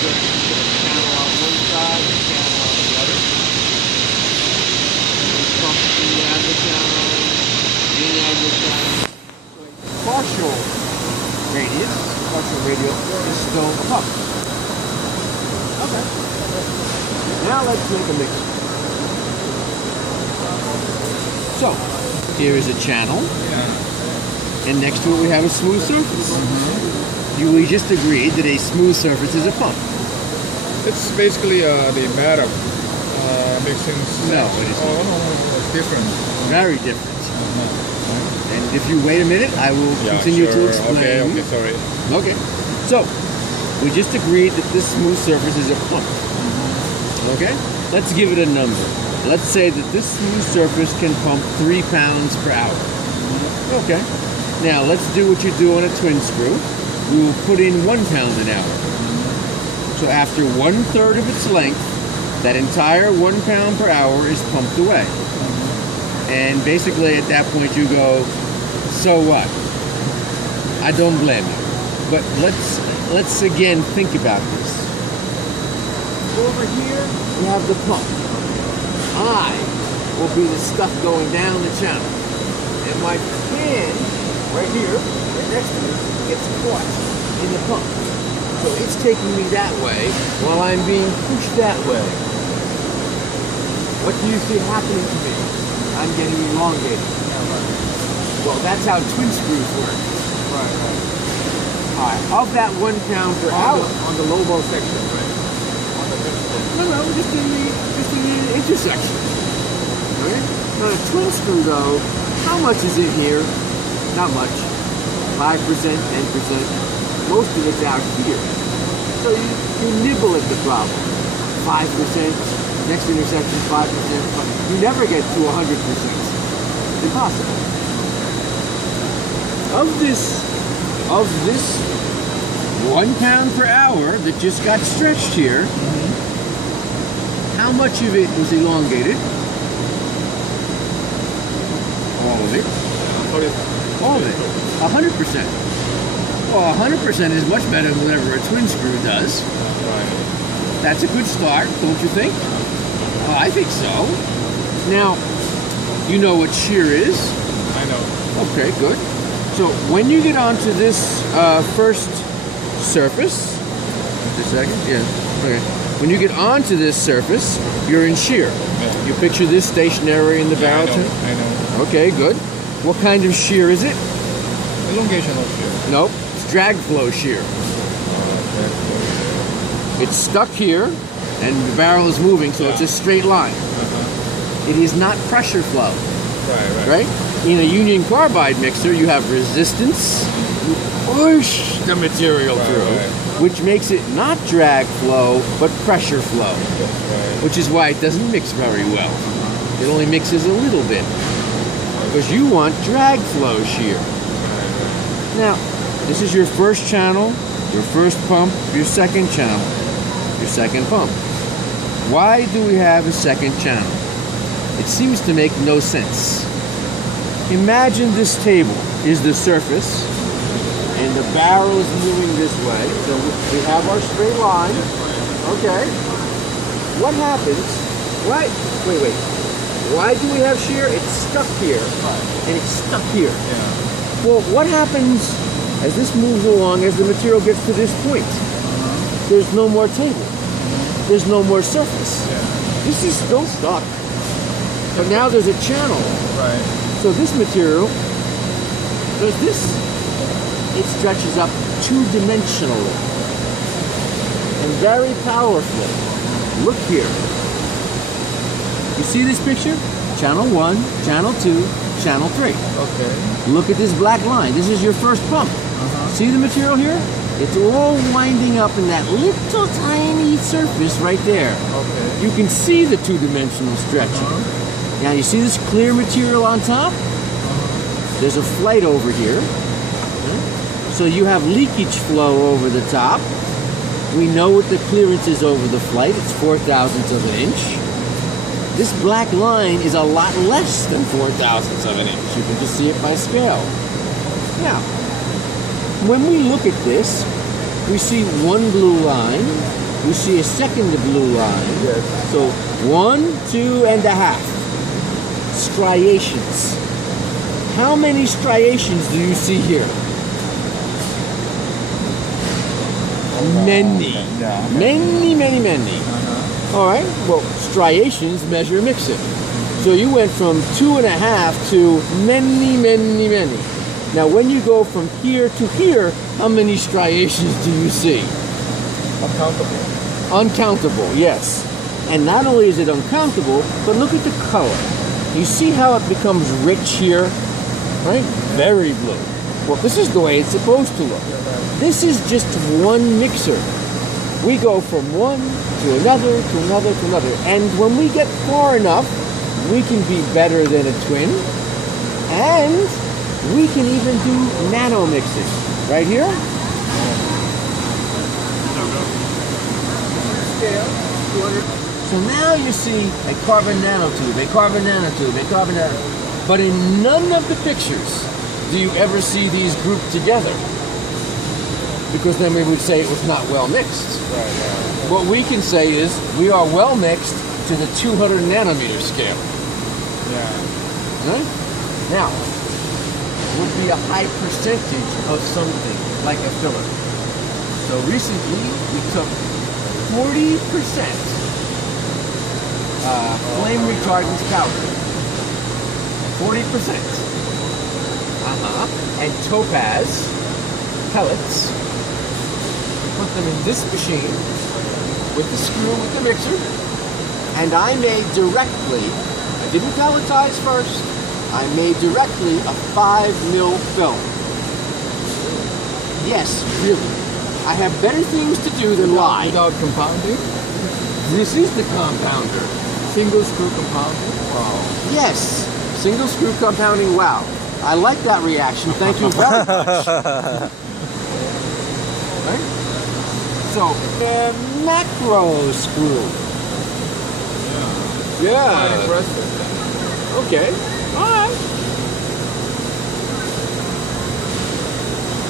get channel on one side and channel on the other. Pump in the other channel, in the other channel. Partial radius is still a pump. Okay. Now let's make a mixer. So, here is a channel, and next to it we have a smooth surface. We just agreed that a smooth surface is a pump. It's basically the batter mixing. No, it isn't. Oh, no, it's different. Very different. And if you wait a minute, I will continue to explain. Okay, sorry. Okay. So, we just agreed that this smooth surface is a pump. Okay? Let's give it a number. Let's say that this smooth surface can pump 3 pounds per hour. Okay. Now, let's do what you do on a twin screw. We will put in 1 pound an hour. So after 1/3 of its length, that entire 1 pound per hour is pumped away. And basically at that point you go, so what? I don't blame you. But let's again think about this. Over here we have the pump. I will be the stuff going down the channel. And my hand right here, right next to me, gets caught in the pump. So it's taking me that way while I'm being pushed that way. What do you see happening to me? I'm getting elongated. Well, that's how twin screws work. Alright, of that 1 pound per hour. On the low ball section, right? No, just in the intersection. Okay? Now a twin screw though, how much is in here? Not much. 5%, 10%. Most of it's out here. So you nibble at the problem. 5%, next intersection 5%. You never get to 100%. Impossible. Of this 1 pound per hour that just got stretched here, how much of it was elongated? All of it. All of it. 100%. Well, 100% is much better than whatever a twin screw does. That's a good start, don't you think? Well, I think so. Now, you know what shear is? I know. Okay, good. So when you get onto this first surface, just a second, yeah, okay. When you get onto this surface, you're in shear. Yeah. You picture this stationary in the barrel too? I know. Okay, good. What kind of shear is it? Elongation of shear. Nope, it's drag flow shear. It's stuck here, and the barrel is moving, so it's a straight line. It is not pressure flow. Right? In a union carbide mixer, you have resistance. You push the material through, which makes it not drag flow, but pressure flow. Which is why it doesn't mix very well. It only mixes a little bit. Because you want drag flow shear. Now, this is your first channel, your first pump, your second channel, your second pump. Why do we have a second channel? It seems to make no sense. Imagine this table is the surface, and the barrel is moving this way. So we have our straight line. Okay. What happens? Wait. Why do we have shear? It's stuck here, and it's stuck here. Well, what happens as this moves along, as the material gets to this point? There's no more table. There's no more surface. This is still stuck. But now there's a channel. So this material does this. It stretches up two-dimensionally and very powerfully. Look here. You see this picture? Channel 1, channel 2, channel 3. Okay. Look at this black line. This is your first pump. See the material here? It's all winding up in that little tiny surface right there. Okay. You can see the two-dimensional stretching. Now you see this clear material on top? There's a flight over here. So you have leakage flow over the top. We know what the clearance is over the flight. It's 4/1000ths of an inch. This black line is a lot less than 4/1000ths of an inch. You can just see it by scale. Now, when we look at this, we see one blue line you see a second blue line. Yes. So 1, 2.5 striations. How many striations do you see here? Many. Yeah. Many. All right. Well, striations measure mixing. So you went from 2.5 to many. Now, when you go from here to here, how many striations do you see? Uncountable. Uncountable, yes. And not only is it uncountable, but look at the color. You see how it becomes rich here? Right? Very blue. Well, this is the way it's supposed to look. This is just one mixer. We go from one to another, to another, to another. And when we get far enough, we can be better than a twin. And we can even do nano mixing. Right here? So now you see a carbon nanotube, a carbon nanotube, a carbon nanotube. But in none of the pictures do you ever see these grouped together. Because then we would say it was not well mixed. Right. What we can say is we are well mixed to the 200 nanometer scale. Yeah. Right? Now, would be a high percentage of something, like a filler. So recently, we took 40% flame retardant powder. 40%. And topaz pellets. Put them in this machine with the screw with the mixer. And I made directly, I didn't pelletize first, I made directly a 5 mil film. Yes, really. I have better things to do than lie. Without compounding? This is the compounder. Single screw compounding? Wow. Yes, single screw compounding. Wow. I like that reaction. Thank you very much. Right? So, the macro screw. Yeah. Yeah. Quite impressive. Okay. All right.